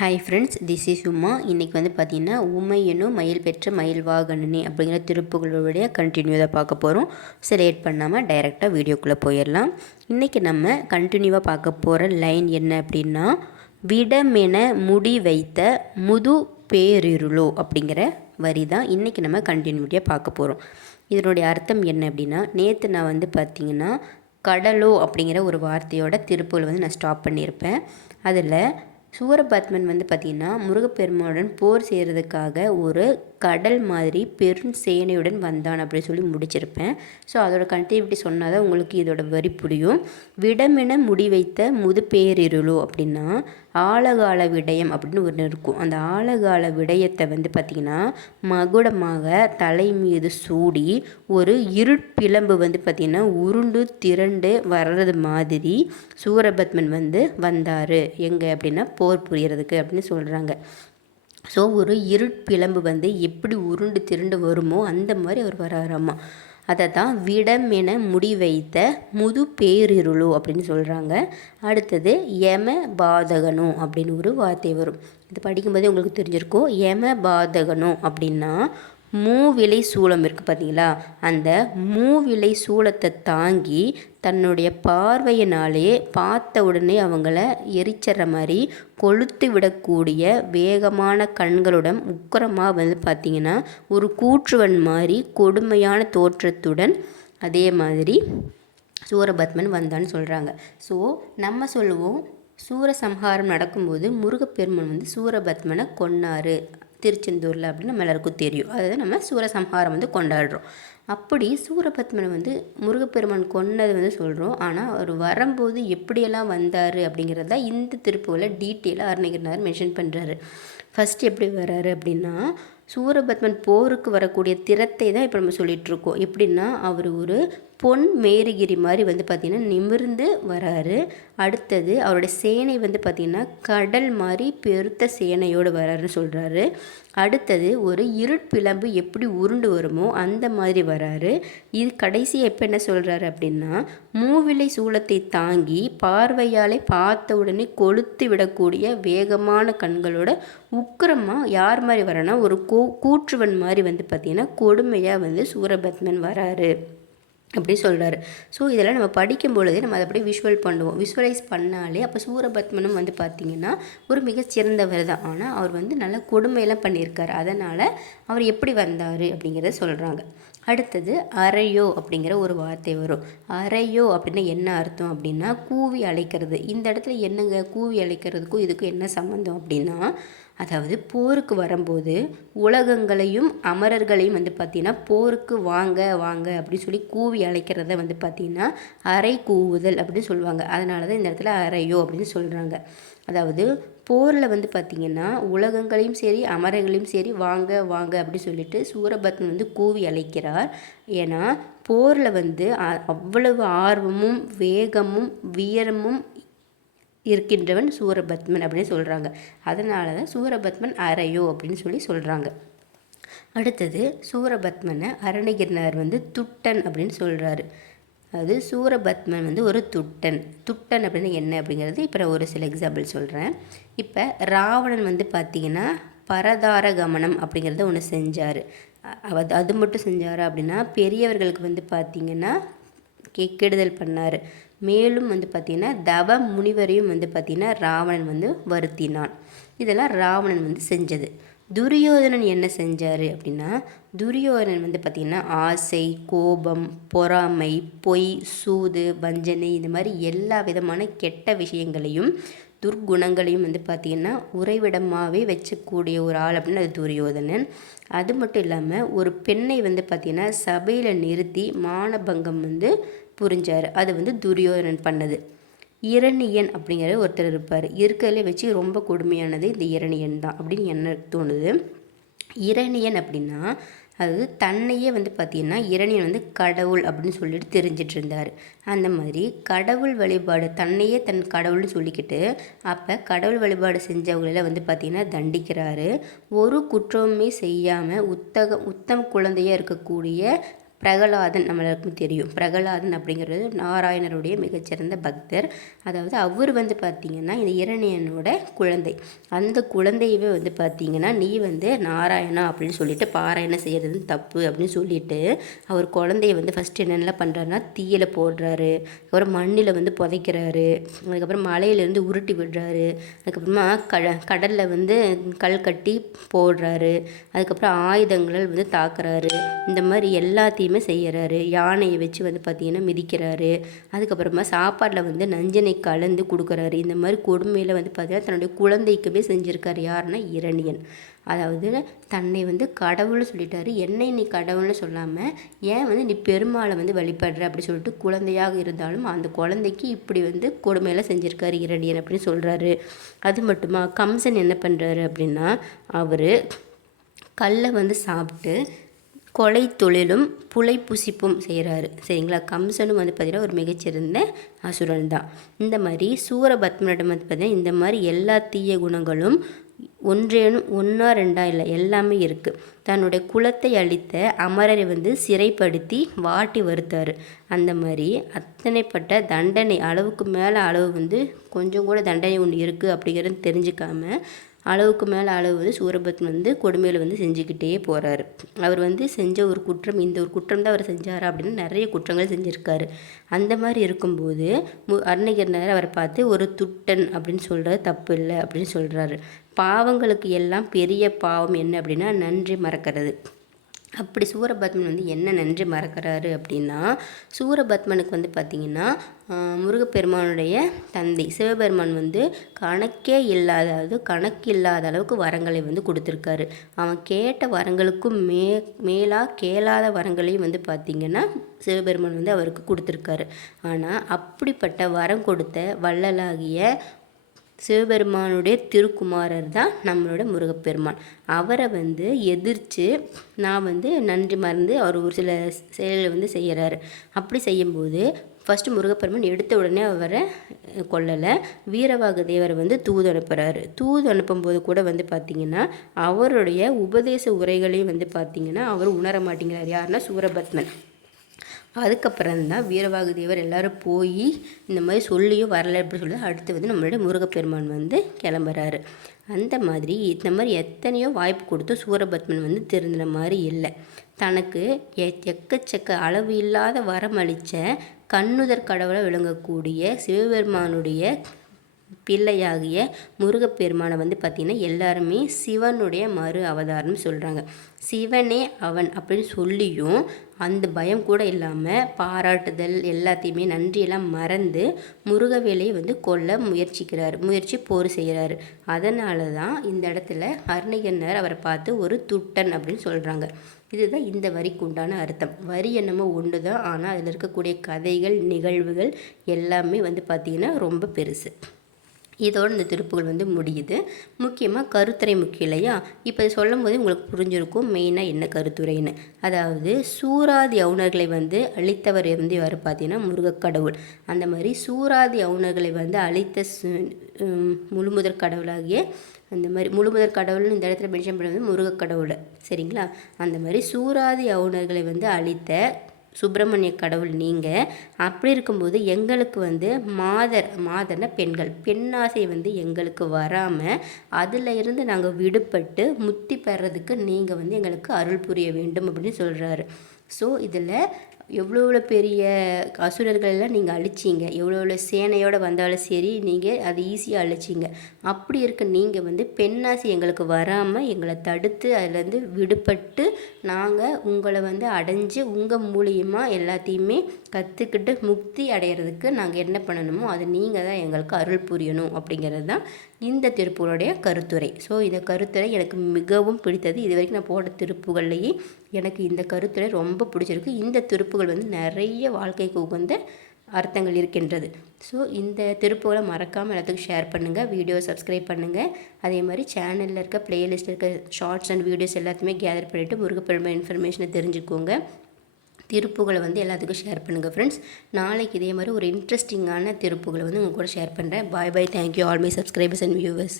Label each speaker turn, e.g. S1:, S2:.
S1: Hi friends this is Uma இன்றைக்கி வந்து பார்த்திங்கன்னா உமையனும் மயில் பெற்ற மயில் வாகனனே அப்படிங்கிற திருப்புகளுடைய கண்டினியூவாக பார்க்க போகிறோம் ஸோ லேட் பண்ணாமல் டைரெக்டாக வீடியோக்குள்ளே போயிடலாம். இன்றைக்கி நம்ம கண்டினியூவாக பார்க்க போகிற லைன் என்ன அப்படின்னா விடமென முடி வைத்த முது பேரிருளோ அப்படிங்கிற வரி தான் இன்றைக்கி நம்ம கண்டினியூட்டியாக பார்க்க போகிறோம் இதனுடைய அர்த்தம் என்ன அப்படின்னா நேற்று நான் வந்து பார்த்திங்கன்னா கடலோ அப்படிங்கிற ஒரு வார்த்தையோட திருப்புகள் வந்து நான் ஸ்டாப் பண்ணியிருப்பேன். அதில் சூரபத்மன் வந்து பார்த்திங்கன்னா முருகப்பெருமானுடன் போர் செய்கிறதுக்காக ஒரு கடல் மாதிரி பெரும் சேனையுடன் வந்தான் அப்படின்னு சொல்லி முடிச்சிருப்பேன். ஸோ அதோட கன்டினியூட்டி சொன்னால் தான் உங்களுக்கு இதோட வரி புரியும். விடமென முடிவைத்த முது பேரிருளோ அப்படின்னா ஆழகால விடயம் அப்படின்னு ஒன்று இருக்கும். அந்த ஆழகால விடயத்தை வந்து பார்த்திங்கன்னா மகுடமாக தலை மீது சூடி ஒரு இருட்பிளம்பு வந்து பார்த்திங்கன்னா உருண்டு திரண்டு வர்றது மாதிரி சூரபத்மன் வந்து வந்தார். எங்கே அப்படின்னா போர் புரியறதுக்கு அப்படின்னு சொல்கிறாங்க ஸோ ஒரு இருட்பிளம்பு வந்து எப்படி உருண்டு திரண்டு வருமோ அந்த மாதிரி அவர் வராராமா. அதை தான் விடம் என முடிவைத்த முது பேரிருளு அப்படின்னு சொல்கிறாங்க அடுத்தது யம பாதகனோ அப்படின்னு ஒரு வார்த்தை வரும். இது படிக்கும்போதே உங்களுக்கு தெரிஞ்சிருக்கும். யம பாதகனோ அப்படின்னா மூவிலை சூளம் இருக்குது பார்த்தீங்களா அந்த மூவிலை சூளத்தை தாங்கி தன்னுடைய பார்வையினாலே பார்த்த உடனே அவங்கள எரிச்சிட்ற மாதிரி கொளுத்து விடக்கூடிய வேகமான கண்களுடன் உக்கரமாக வந்து பார்த்திங்கன்னா ஒரு கூற்றுவன் மாதிரி கொடுமையான தோற்றத்துடன் அதே மாதிரி சூரபத்மன் வந்தான்னு சொல்கிறாங்க ஸோ நம்ம சொல்லுவோம் சூரசம்ஹாரம் நடக்கும்போது முருகப்பெருமன் வந்து சூரபத்மனை கொன்னார் திருச்செந்தூரில் அப்படின்னு நம்ம எல்லாருக்கும் தெரியும். அதாவது நம்ம சூரசம்ஹாரம் வந்து கொண்டாடுறோம். அப்படி சூரபத்மனை வந்து முருகப்பெருமான் கொன்னது வந்து சொல்கிறோம் ஆனால் அவர் வரும்போது எப்படியெல்லாம் வந்தார் அப்படிங்கிறத இந்த திருப்பூரில் டீட்டெயிலாக அருணகிரிநாதர் மென்ஷன் பண்ணுறாரு ஃபஸ்ட் எப்படி வர்றாரு அப்படின்னா சூரபத்மன் போருக்கு வரக்கூடிய திறத்தை தான் இப்போ நம்ம சொல்லிகிட்ருக்கோம் எப்படின்னா அவர் ஒரு பொன் மேருகிரி மாதிரி வந்து பார்த்திங்கன்னா நிமிர்ந்து வராரு. அடுத்தது அவருடைய சேனை வந்து பார்த்திங்கன்னா கடல் மாதிரி பெருத்த சேனையோடு வராருன்னு சொல்கிறாரு அடுத்தது ஒரு இருட்பிளம்பு எப்படி உருண்டு வருமோ அந்த மாதிரி வராரு. இது கடைசியாக எப்போ என்ன சொல்கிறாரு அப்படின்னா மூவிலை சூளத்தை தாங்கி பார்வையாலே பார்த்த உடனே கொளுத்து விடக்கூடிய வேகமான கண்களோட உக்கிரமாக யார் மாதிரி வரனா ஒரு கூ கூற்றுவன் மாதிரி வந்து பார்த்திங்கன்னா கொடுமையாக வந்து சூரபத்மன் வராரு அப்படி சொல்கிறாரு ஸோ இதெல்லாம் நம்ம படிக்கும் பொழுதே நம்ம அதை அப்படியே விஷுவல் பண்ணுவோம். விஷுவலைஸ் பண்ணாலே அப்போ சூரபத்மனும் வந்து பார்த்திங்கன்னா ஒரு மிகச்சிறந்தவர் தான். ஆனால் அவர் வந்து நல்ல கொடுமையெல்லாம் பண்ணியிருக்காரு. அதனால் அவர் எப்படி வந்தார் அப்படிங்கிறத சொல்கிறாங்க அடுத்தது அறையோ அப்படிங்கிற ஒரு வார்த்தை வரும். அறையோ அப்படின்னா என்ன அர்த்தம் அப்படின்னா கூவி அழைக்கிறது. இந்த இடத்துல என்னங்க கூவி அழைக்கிறதுக்கும் இதுக்கும் என்ன சம்மந்தம் அப்படின்னா அதாவது போருக்கு வரும்போது உலகங்களையும் அமரர்களையும் வந்து பார்த்திங்கன்னா போருக்கு வாங்க வாங்க அப்படின்னு சொல்லி கூவி அழைக்கிறத வந்து பார்த்திங்கன்னா அறை கூவுதல் அப்படின்னு சொல்லுவாங்க. அதனால தான் இந்த இடத்துல அறையோ அப்படின்னு சொல்கிறாங்க அதாவது போரில் வந்து பார்த்திங்கன்னா உலகங்களையும் சரி அமரங்களையும் சரி வாங்க வாங்க அப்படி சொல்லிட்டு சூரபத்மன் வந்து கூவி அழைக்கிறார். ஏன்னா போரில் வந்து அவ்வளவு ஆர்வமும் வேகமும் வீரமும் இருக்கின்றவன் சூரபத்மன் அப்படின்னு சொல்கிறாங்க அதனால தான் சூரபத்மன் அறையோ அப்படின்னு சொல்லி சொல்கிறாங்க அடுத்தது சூரபத்மனை அருணகிரினார் வந்து துட்டன் அப்படின்னு சொல்கிறாரு அது சூரபத்மன் வந்து ஒரு துட்டன். துட்டன் அப்படின்னு என்ன அப்படிங்கிறது இப்போ நான் ஒரு சில எக்ஸாம்பிள் சொல்கிறேன் இப்போ ராவணன் வந்து பார்த்திங்கன்னா பரதார கமனம் அப்படிங்கிறத ஒன்று செஞ்சார். அது மட்டும் செஞ்சார் அப்படின்னா பெரியவர்களுக்கு வந்து பார்த்திங்கன்னா கெடுதல் பண்ணார். மேலும் வந்து பார்த்திங்கன்னா தவ முனிவரையும் வந்து பார்த்திங்கன்னா ராவணன் வந்து வருத்தினான். இதெல்லாம் ராவணன் வந்து செஞ்சது. துரியோதனன் என்ன செஞ்சார் அப்படின்னா துரியோதனன் வந்து பார்த்திங்கன்னா ஆசை கோபம் பொறாமை பொய் சூது வஞ்சனை இந்த மாதிரி எல்லா விதமான கெட்ட விஷயங்களையும் துர்க்குணங்களையும் வந்து பார்த்திங்கன்னா உறைவிடமாகவே வச்சக்கூடிய ஒரு ஆள் அப்படின்னு அது துரியோதனன். அது மட்டும் இல்லாமல் ஒரு பெண்ணை வந்து பார்த்திங்கன்னா சபையில் நிறுத்தி மானபங்கம் வந்து புரிஞ்சார். அது வந்து துரியோதனன் பண்ணது. இரணியன் அப்படிங்கிற ஒருத்தர் இருப்பார். இருக்கிறதுல வச்சு ரொம்ப கொடுமையானது இந்த இரணியன் தான் அப்படின்னு என்ன தோணுது? இரணியன் அப்படின்னா அதாவது தன்னையே வந்து பார்த்திங்கன்னா இரணியன் வந்து கடவுள் அப்படின்னு சொல்லிட்டு தெரிஞ்சிட்டு இருந்தார். அந்த மாதிரி கடவுள் வழிபாடு தன்னையே தன் கடவுள்னு சொல்லிக்கிட்டு அப்போ கடவுள் வழிபாடு செஞ்சவங்களெல்லாம் வந்து பார்த்திங்கன்னா தண்டிக்கிறாரு. ஒரு குற்றமுமே செய்யாமல் உத்தக உத்தம் குழந்தையாக இருக்கக்கூடிய பிரகலாதன் நம்மளுக்கும் தெரியும். பிரகலாதன் அப்படிங்கிறது நாராயணருடைய மிகச்சிறந்த பக்தர். அதாவது அவர் வந்து பார்த்திங்கன்னா இந்த இரணியனோட குழந்தை. அந்த குழந்தையவே வந்து பார்த்திங்கன்னா நீ வந்து நாராயணா அப்படின்னு சொல்லிட்டு பாராயணம் செய்கிறது தப்பு அப்படின்னு சொல்லிட்டு அவர் குழந்தைய வந்து ஃபஸ்ட்டு என்னென்னலாம் பண்ணுறாருன்னா தீயில போடுறாரு. அப்புறம் மண்ணில் வந்து புதைக்கிறாரு. அதுக்கப்புறம் மலையிலேருந்து உருட்டி விடுறாரு. அதுக்கப்புறமா க கடலில் வந்து கல் கட்டி போடுறாரு. அதுக்கப்புறம் ஆயுதங்கள் வந்து தாக்குறாரு. இந்த மாதிரி எல்லாத்தையும் செய்கிறாரு யானையை வச்சு வந்து பார்த்திங்கன்னா மிதிக்கிறாரு. அதுக்கப்புறமா சாப்பாட்டில் வந்து நஞ்சனை கலந்து கொடுக்குறாரு. இந்த மாதிரி கொடுமையில் வந்து பார்த்திங்கன்னா தன்னுடைய குழந்தைக்குமே செஞ்சுருக்காரு. யாருன்னா இரணியன். அதாவது தன்னை வந்து கடவுள்னு சொல்லிட்டாரு. என்னை நீ கடவுள்னு சொல்லாமல் ஏன் வந்து நீ பெருமாளை வந்து வழிபடுற அப்படி சொல்லிட்டு குழந்தையாக இருந்தாலும் அந்த குழந்தைக்கு இப்படி வந்து கொடுமையெல்லாம் செஞ்சுருக்காரு இரணியன் அப்படின்னு சொல்கிறாரு அது மட்டுமா? கம்சன் என்ன பண்ணுறாரு அப்படின்னா அவர் கல்லை வந்து சாப்பிட்டு கொலை தொழிலும் புலை புசிப்பும் செய்கிறாரு. சரிங்களா? கம்சனும் வந்து பார்த்திங்கன்னா ஒரு மிகச்சிறந்த அசுரன் தான். இந்த மாதிரி சூரபத்மனிடம் வந்து பார்த்திங்கன்னா இந்த மாதிரி எல்லா தீய குணங்களும் ஒன்றேனும் ஒன்றா ரெண்டா இல்லை எல்லாமே இருக்குது தன்னுடைய குலத்தை அழித்த அமரரை வந்து சிறைப்படுத்தி வாட்டி வருத்தார். அந்த மாதிரி அத்தனைப்பட்ட தண்டனை அளவுக்கு மேலே அளவு வந்து கொஞ்சம் கூட தண்டனை ஒன்று இருக்குது அப்படிங்கிறது தெரிஞ்சுக்காம அளவுக்கு மேலே அளவு வந்து சூரபத்மன் வந்து கொடுமையில் வந்து செஞ்சுக்கிட்டே போகிறாரு அவர் வந்து செஞ்ச ஒரு குற்றம் இந்த ஒரு குற்றம் தான் அவர் செஞ்சார் அப்படின்னு நிறைய குற்றங்கள் செஞ்சுருக்காரு. அந்த மாதிரி இருக்கும்போது மு அருணகிரினார் அவரை பார்த்து ஒரு துட்டன் அப்படின்னு சொல்கிறது தப்பு இல்லை அப்படின்னு சொல்கிறாரு பாவங்களுக்கு எல்லாம் பெரிய பாவம் என்ன அப்படின்னா நன்றி மறக்கிறது. அப்படி சூரபத்மன் வந்து என்ன நன்றி மறக்கிறாரு அப்படின்னா சூரபத்மனுக்கு வந்து பார்த்திங்கன்னா முருகப்பெருமானுடைய தந்தை சிவபெருமான் வந்து கணக்கே இல்லாத அதாவது கணக்கு இல்லாத அளவுக்கு வரங்களை வந்து கொடுத்துருக்காரு. அவன் கேட்ட வரங்களுக்கும் மே மேலாக கேளாத வரங்களையும் வந்து பார்த்திங்கன்னா சிவபெருமான் வந்து அவருக்கு கொடுத்துருக்காரு. ஆனால் அப்படிப்பட்ட வரம் கொடுத்த வள்ளலாகிய சிவபெருமானுடைய திருக்குமாரர் தான் நம்மளோட முருகப்பெருமான். அவரை வந்து எதிர்த்து நான் வந்து நன்றி மறந்து அவர் ஒரு சில செயல்களை வந்து செய்கிறாரு அப்படி செய்யும்போது ஃபஸ்ட்டு முருகப்பெருமான் எடுத்த உடனே அவரை கொல்லலை. வீரவாக தேவரை வந்து தூது அனுப்புகிறாரு தூது அனுப்பும்போது கூட வந்து பார்த்திங்கன்னா அவருடைய உபதேச உரைகளையும் வந்து பார்த்திங்கன்னா அவர் உணர மாட்டேங்கிறார் யாருன்னா சூரபத்மன் அதுக்கப்புறம் தான் வீரவாகு தேவர் எல்லோரும் போய் இந்த மாதிரி சொல்லியும் வரலை அப்படின்னு சொல்லி அடுத்து வந்து நம்மளுடைய முருகப்பெருமான் வந்து கிளம்புறாரு. அந்த மாதிரி இந்த மாதிரி எத்தனையோ வாய்ப்பு கொடுத்து சூரபத்மன் வந்து திருந்தின மாதிரி இல்லை. தனக்கு எக்கச்சக்க அளவு இல்லாத வரமளித்த கண்ணுதர் கடவுளை விளங்கக்கூடிய சிவபெருமானுடைய பிள்ளையாகிய முருகப்பெருமானை வந்து பார்த்திங்கன்னா எல்லாருமே சிவனுடைய மறு அவதாரம்னு சொல்கிறாங்க சிவனே அவன் அப்படின்னு சொல்லியும் அந்த பயம் கூட இல்லாமல் பாராட்டுதல் எல்லாத்தையுமே நன்றியெல்லாம் மறந்து முருகவேலையை வந்து கொல்ல முயற்சிக்கிறார் முயற்சி போர் செய்கிறாரு அதனால தான் இந்த இடத்துல அருணிகன்னர் அவரை பார்த்து ஒரு துட்டன் அப்படின்னு சொல்கிறாங்க இதுதான் இந்த வரிக்கு உண்டான அர்த்தம். வரி என்னமோ ஒன்று தான் ஆனால் அதில் இருக்கக்கூடிய கதைகள் நிகழ்வுகள் எல்லாமே வந்து பார்த்திங்கன்னா ரொம்ப பெருசு. இதோடு இந்த திருப்புகள் வந்து முடியுது. முக்கியமாக கருத்துரை முக்கியம் இல்லையா? இப்போ சொல்லும் போது உங்களுக்கு புரிஞ்சிருக்கும் மெயினாக என்ன கருத்துரைன்னு. அதாவது சூராதி அவுணர்களை வந்து அழித்தவர் வந்து யார் பார்த்தீங்கன்னா? முருகக்கடவுள். அந்த மாதிரி சூராதி அவுணர்களை வந்து அழித்த முழுமுதற் கடவுளாகிய அந்த மாதிரி முழுமுதற் கடவுள்னு இந்த இடத்துல மென்ஷன் பண்ணுறது முருகக்கடவுள். சரிங்களா? அந்த மாதிரி சூராதி அவுணர்களை வந்து அழித்த சுப்பிரமணிய கடவுள் நீங்கள் அப்படி இருக்கும்போது எங்களுக்கு வந்து மாதர் மாதர்னா பெண்கள். பெண்ணாசை வந்து எங்களுக்கு வராமல் அதில் இருந்து நாங்கள் விடுபட்டு முத்தி பெறதுக்கு நீங்கள் வந்து எங்களுக்கு அருள் புரிய வேண்டும் அப்படின்னு சொல்கிறாரு ஸோ இதில் எவ்வளோ எவ்வளோ பெரிய அசுரர்களெல்லாம் நீங்கள் அழிச்சிங்க? எவ்வளோ எவ்வளோ சேனையோடு வந்தாலும் சரி நீங்கள் அதை ஈஸியாக அழிச்சிங்க. அப்படி இருக்க நீங்கள் வந்து பெண்ணாசி எங்களுக்கு வராமல் எங்களை தடுத்து அதுலேருந்து விடுபட்டு நாங்கள் உங்களை வந்து அடைஞ்சு உங்கள் மூலியமாக எல்லாத்தையுமே கற்றுக்கிட்டு முக்தி அடையிறதுக்கு நாங்கள் என்ன பண்ணணுமோ அது நீங்கள் தான் எங்களுக்கு அருள் புரியணும் அப்படிங்கிறது தான் இந்த திருப்புகளுடைய கருத்துரை. ஸோ இந்த கருத்துரை எனக்கு மிகவும் பிடித்தது. இது வரைக்கும் நான் போட்ட திருப்புகள்லேயே எனக்கு இந்த கருத்துரை ரொம்ப பிடிச்சிருக்கு. இந்த திருப்புகள் வந்து நிறைய வாழ்க்கைக்கு உகந்த அர்த்தங்கள் இருக்கின்றது. ஸோ இந்த திருப்புகளை மறக்காமல் எல்லாத்துக்கும் ஷேர் பண்ணுங்கள் வீடியோ சப்ஸ்கிரைப் பண்ணுங்கள் அதே மாதிரி சேனலில் இருக்க ப்ளேலிஸ்ட்டில் இருக்க ஷார்ட்ஸ் அண்ட் வீடியோஸ் எல்லாத்தையுமே கேதர் பண்ணிவிட்டு முருகப்பெருமை இன்ஃபர்மேஷனை தெரிஞ்சுக்கோங்க. திருப்புகளை வந்து எல்லாத்துக்கும் ஷேர் பண்ணுங்கள் ஃப்ரெண்ட்ஸ் நாளைக்கு இதே மாதிரி ஒரு இன்ட்ரெஸ்டிங்கான திருப்புகளை வந்து உங்கள் கூட ஷேர் பண்ணுறேன் bye bye thank you all my subscribers and viewers